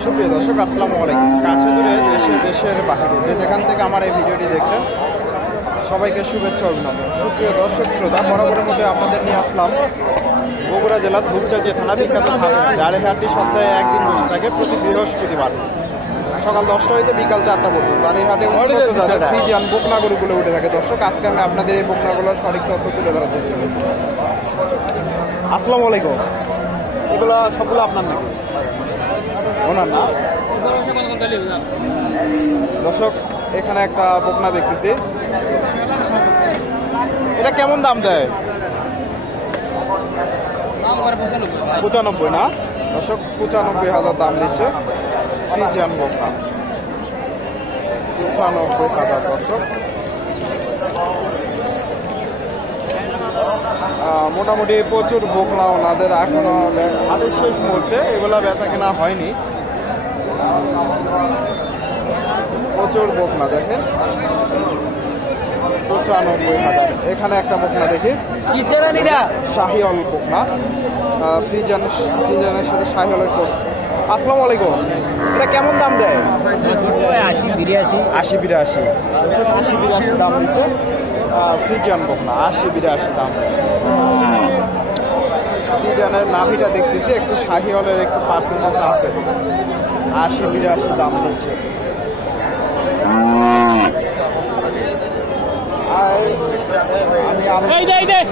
সুপ্রিয় দর্শক, আসসালামু আলাইকুম। কাছে দূরে দেশে দেশের বাইরে যে যেখান থেকে আমার এই ভিডিওটি দেখছেন, সবাইকে শুভেচ্ছা অভিনন্দন। সুপ্রিয় দর্শক শ্রোতা, বরাবরের মধ্যে আপনাদের নিয়ে আসলাম বগুড়া জেলার ধূপচাঁচি থানা বিখ্যাত হাট। আর এই হাটটি সপ্তাহে একদিন বসে থাকে, প্রতি বৃহস্পতিবার সকাল 10টা হইতে বিকাল 4টা পর্যন্ত। আর এই হাটে ফ্রিজিয়ান বকনা গরুগুলো উঠে থাকে। দর্শক, আজকে আমি আপনাদের এই বকনাগুলোর সঠিক তথ্য তুলে ধরার চেষ্টা করব। আসসালামু আলাইকুম। এগুলো সবগুলো আপনার নাকি? ওনার না। দর্শক, এখানে একটা বকনা দেখতেছি, এটা কেমন দাম দেয়? 95 না দর্শক, 95,000 দাম দিচ্ছে ফ্রিজিয়ান বকনা। 95,000 দর্শক। মোটামুটি প্রচুর বকনা ওনাদের এখনো হাটের শেষ মুহূর্তে, এগুলা বেচা কেনা হয়নি। প্রচুর বকনা দেখেন, 95,000। এখানে একটা বকনা দেখি, শাহিওয়াল বকনা, ফ্রিজিয়ানের সাথে শাহিওয়ালের কোর্স। আসসালামু আলাইকুম। এটা কেমন দাম দেয়? 80-82। 80-82 দাম দিচ্ছে ফ্রিজিয়ান বকনা। 80-82 দাম দেয়। ফ্রিজিয়ানের নাভিটা দেখতেছি একটু শাহিওয়ালের একটু পার্সেন্টেজ আছে। 80-82 দাম দিচ্ছে। আমি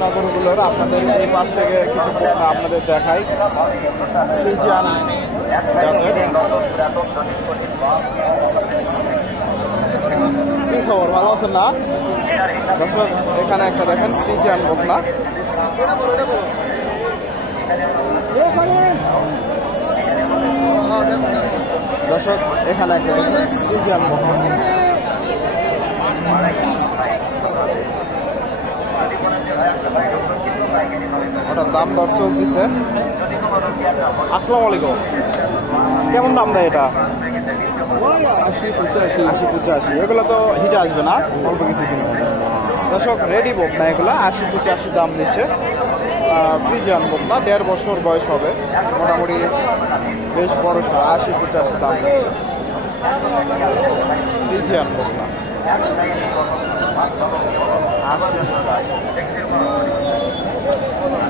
নগরগুলোর আপনাদের এই পাশ থেকে কিছু বকনা আপনাদের দেখাই। ফ্রিজিয়ান কি খবর, ভালো আছেন না দর্শক? এখানে একটা দেখেন ফ্রিজিয়ান বকনা। দর্শক, এখানে একটা দেখেন ফ্রিজিয়ান বকনা। ওটার দাম দর চলতেছে। আসসালামু আলাইকুম। কেমন দাম দেয় এটা? 80-85। এগুলো তো হিটে আসবে না, অল্প কিছু দিন হবে। দর্শক, রেডি বকনা এগুলো 80-85 দাম দিচ্ছে ফ্রিজিয়ান বকনা। 1.5 বছর বয়স হবে, মোটামুটি বেশ বড়। 80-85 দাম দিচ্ছে ফ্রিজিয়ান বকনা।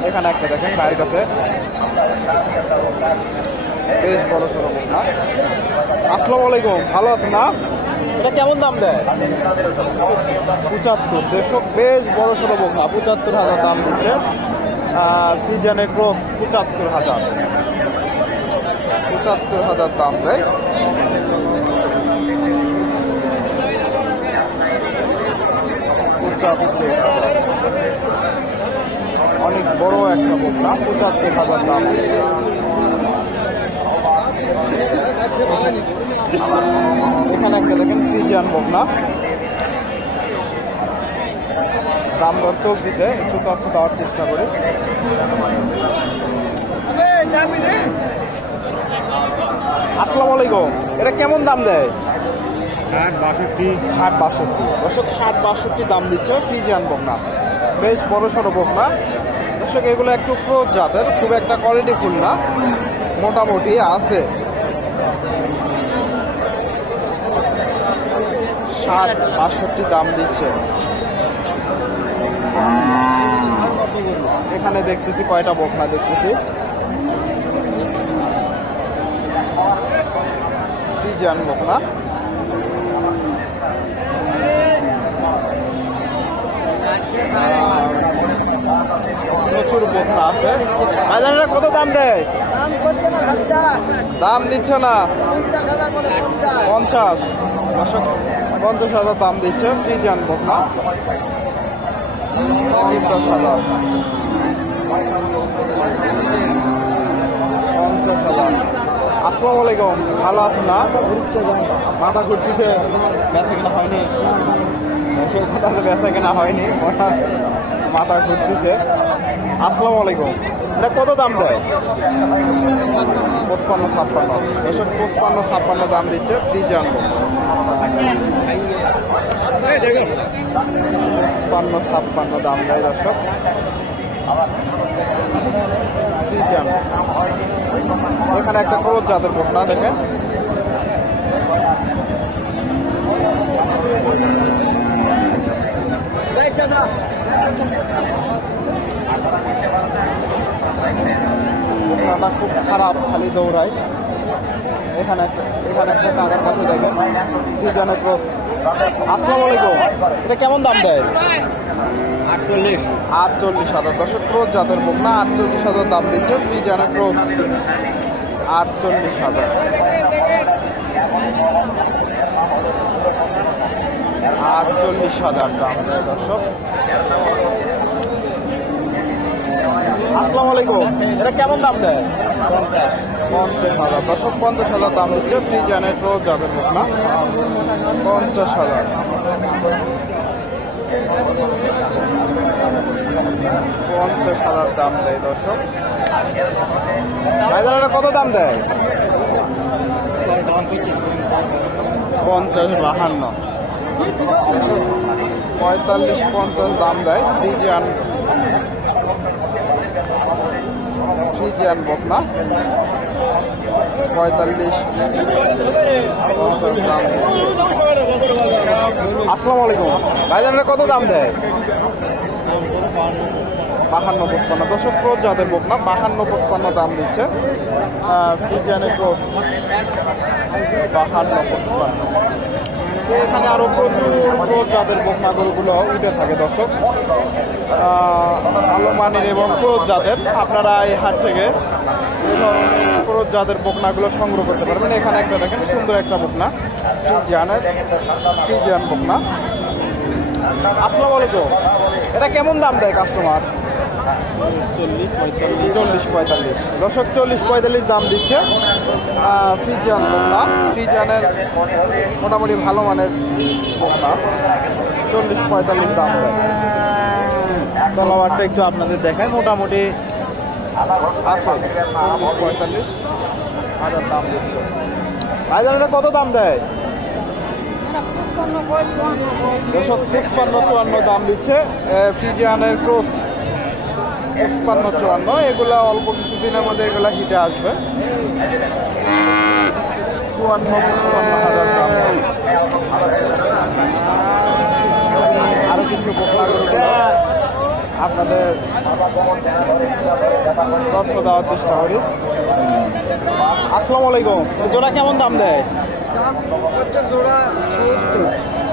এখানে একটা দেখেন ভাইয়ের কাছে, বেশ বড় সড়ো বকনা। আসসালামু আলাইকুম, ভালো আছেন না? এটা কেমন দাম দেয়? 75। দর্শক, বেশ বড় সড়ো বকনা, 75,000 দাম দিচ্ছে ফ্রিজিয়ানের ক্রস। 75,000 দাম দেয়। অনেক বড় একটা বকনা, 75,000 দাম দিচ্ছে। এখানে একটা দেখেন ফ্রিজিয়ান বকনা, দাম দর চলতেছে, একটু তথ্য দেওয়ার চেষ্টা করি। আসসালামু আলাইকুম। এটা কেমন দাম দেয়? 60-62। দর্শক, 60-62 দাম দিচ্ছে ফ্রিজিয়ান বকনা। বেশ বড় সড়ো বকনা। দর্শক, এগুলো একটু ক্রোজ জাতের, খুব একটা কোয়ালিটি ফুল না, মোটামুটি আছে। 60-62 দাম দিচ্ছে। এখানে দেখতেছি কয়টা বকনা দেখতেছি, ফ্রিজিয়ান বকনা। প্রচুর বকনা আছে। বাজারে কত দাম দেয়? দাম দিচ্ছে না। 50। 50,000 দাম দিচ্ছে ফ্রিজিয়ান বকনা। 50,000। 50,000। আসসালামু আলাইকুম, ভালো আছেন না? মাথা ঘুরতেছে, বেচা কেনা হয়নি। সেই কথা বেচা কেনা হয়নি, মাথা ঘুরতেছে। আসসালামু আলাইকুম। এটা কত দাম দেয়? 55-56। এসব 55-56 দাম দিচ্ছে ফ্রিজিয়ান বকনা। 55-56 দাম দেয় দর্শক। ফ্রিজিয়ান। এখানে একটা ক্রোধ জাতের বকনা দেখেন। বকনাটা খুব খারাপ, খালি দৌড়ায়। এখানে একটা কাকার কাছে দেখেন ফ্রিজিয়ানের ক্রস। আসসালামু আলাইকুম, এটা কেমন দাম দেয়? 48,000। দর্শক ক্রস জাতের বকনা 48,000 দাম দিচ্ছে। ফ্রিজিয়ানের ক্রস 48,000। 48,000 দাম দেয় দর্শক। আসসালামু আলাইকুম, এটা কেমন দাম দেয়? 50,000। দর্শক 50,000 দাম দিচ্ছে। ফ্রিজিয়ানের ক্রস জাতের বকনা 50,000। 50,000 দাম দেয় দর্শক। ভাইজান এটা কত দাম দেয়? 50, 52। 45, 50 দাম দেয়। ফ্রিজিয়ান বকনা 45, 50 দাম। আসসালামু আলাইকুম, ভাইজান এটা কত দাম দেয়? 52, 55। দর্শক ক্রস জাতের বকনা 52, 55 দাম দিচ্ছে। ফ্রিজিয়ানের ক্রস 52, 55। এখানে আরো প্রচুর ক্রস জাতের বকনা গরুগুলো উঠে থাকে দর্শক। ভালো মানের এবং ক্রস জাতের আপনারা এই হাট থেকে এই ধরনের ক্রস জাতের বকনাগুলো সংগ্রহ করতে পারবেন। এখানে একটা দেখেন সুন্দর একটা বকনা, ফ্রিজিয়ান বকনা। আসসালামু আলাইকুম, এটা কেমন দাম দেয় কাস্টমার? 40, 45। দর্শক 40, 45 দাম দিচ্ছে। ফ্রিজিয়ান বকনা, ফ্রিজিয়ানের মোটামুটি ভালো মানের বকনা 40, 45 দাম দেয়। তলাবারটা একটু আপনাদের দেখায়, মোটামুটি আছে 40, 45,000 দাম দিচ্ছে। ভাইজান এটা কত দাম দেয়? দর্শক 55, 54 দাম দিচ্ছে। ফ্রিজিয়ানের ক্রস 55, 54। এগুলা অল্প কিছুদিনের মধ্যে এগুলা হিটে আসবে। 54,000 দাম। আরো কিছু বকনা গরুগুলো আপনাদের তথ্য দেওয়ার চেষ্টা করি। আসসালামু আলাইকুম, জোড়া কেমন দাম দেয়?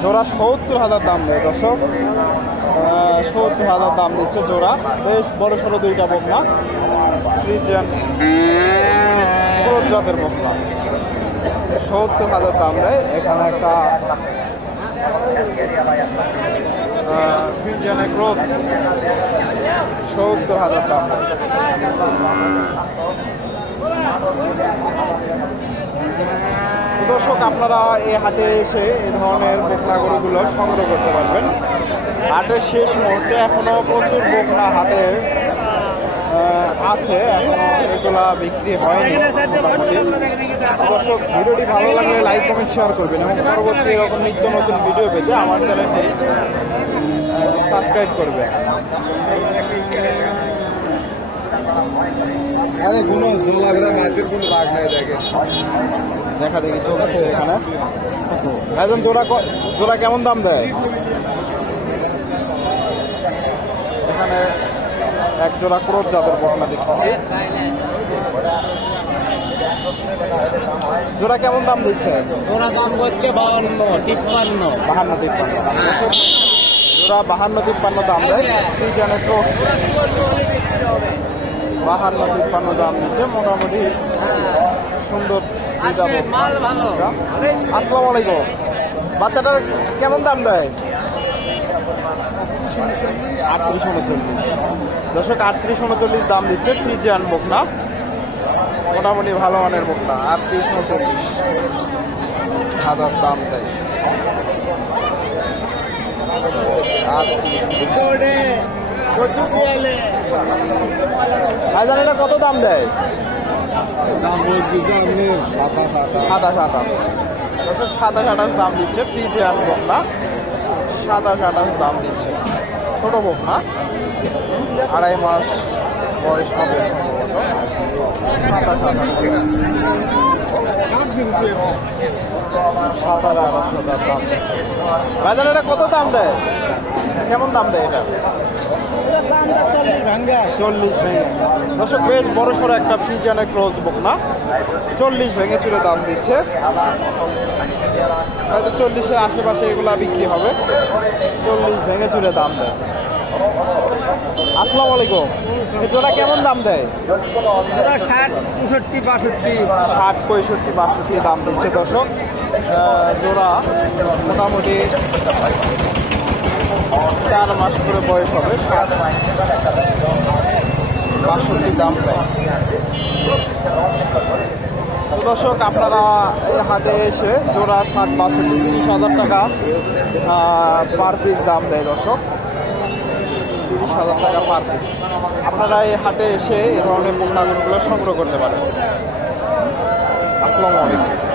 জোড়া 70,000 দাম দেয় দর্শক। 70,000 দাম দিচ্ছে জোড়া। বেশ বড় সড়ো দুইটা বকনা, ফ্রিজিয়ান ক্রস জাতের বকনা 70,000 দাম দেয়। এখানে একটা ফ্রিজিয়ানের ক্রস 70,000 দাম দেয়। দর্শক আপনারা এই হাটে এসে এই ধরনের বকনা গরুগুলো সংগ্রহ করতে পারবেন। হাটের শেষ মুহূর্তে এখনো প্রচুর বকনা হাটের আছে, এখনো এগুলা বিক্রি হয়নি মোটামুটি। দর্শক ভিডিওটি ভালো লাগলে লাইক, কমেন্ট, শেয়ার করবেন এবং পরবর্তী এরকম নিত্য নতুন ভিডিও পেতে আমার চ্যানেলটি সাবস্ক্রাইব করবেন। দেখা দেখি চলছে এখানে। ভাইজান জোড়া কেমন দাম দেয়? এখানে এক জোড়া ক্রস জাতের বকনা দেখতেছি। জোড়া কেমন দাম দিচ্ছে? জোড়া দাম করছে 52, 53। জোড়া 52, 53 দাম দেয়। ফ্রিজিয়ানের ক্রস 52, 53 দাম দিচ্ছে। মোটামুটি সুন্দর দুইটা বকনা। আসসালামু আলাইকুম, বাচ্চাটার কেমন দাম দেয়? 38, 39। দর্শক 38, 39 দাম দিচ্ছে। ফ্রিজিয়ান বকনা মোটামুটি ভালো মানের বকনা 38, 39,000 দাম দেয়। ভাইজান এটা কত দাম দেয়? 27, 28 দাম দিচ্ছে। ফ্রিজিয়ান বকনা 27, 28 দাম দিচ্ছে। ছোট বকনা আড়াই মাস বয়স হবে বাজার এটা কত দাম দেয়? কেমন দাম দেয় এটা? 40 ভেঙে। দর্শক বেশ বড় সড়ো একটা ফ্রিজিয়ানের ক্রস বুক না, 40 ভেঙে চুরে দাম দিচ্ছে। হয়তো 40-এর আশেপাশে এগুলা বিক্রি হবে। 40 ভেঙে চুরে দাম দেয়। আসসালামু আলাইকুম। এই জোড়া কেমন দাম দেয়? 60, 65, 62। 60, 65, 62 দাম দিচ্ছে দর্শক। জোড়া মোটামুটি 4 মাস করে বয়স হবে। 62 দাম দেয়। দর্শক আপনারা এই হাটে এসে জোড়া 60, 62, 30,000 টাকা পার পিস দাম দেয় দর্শক। 30,000 টাকা পার পিস। আপনারা এই হাটে এসে এই ধরনের পোকা গরুগুলো সংগ্রহ করতে পারেন। আসসালামু আলাইকুম।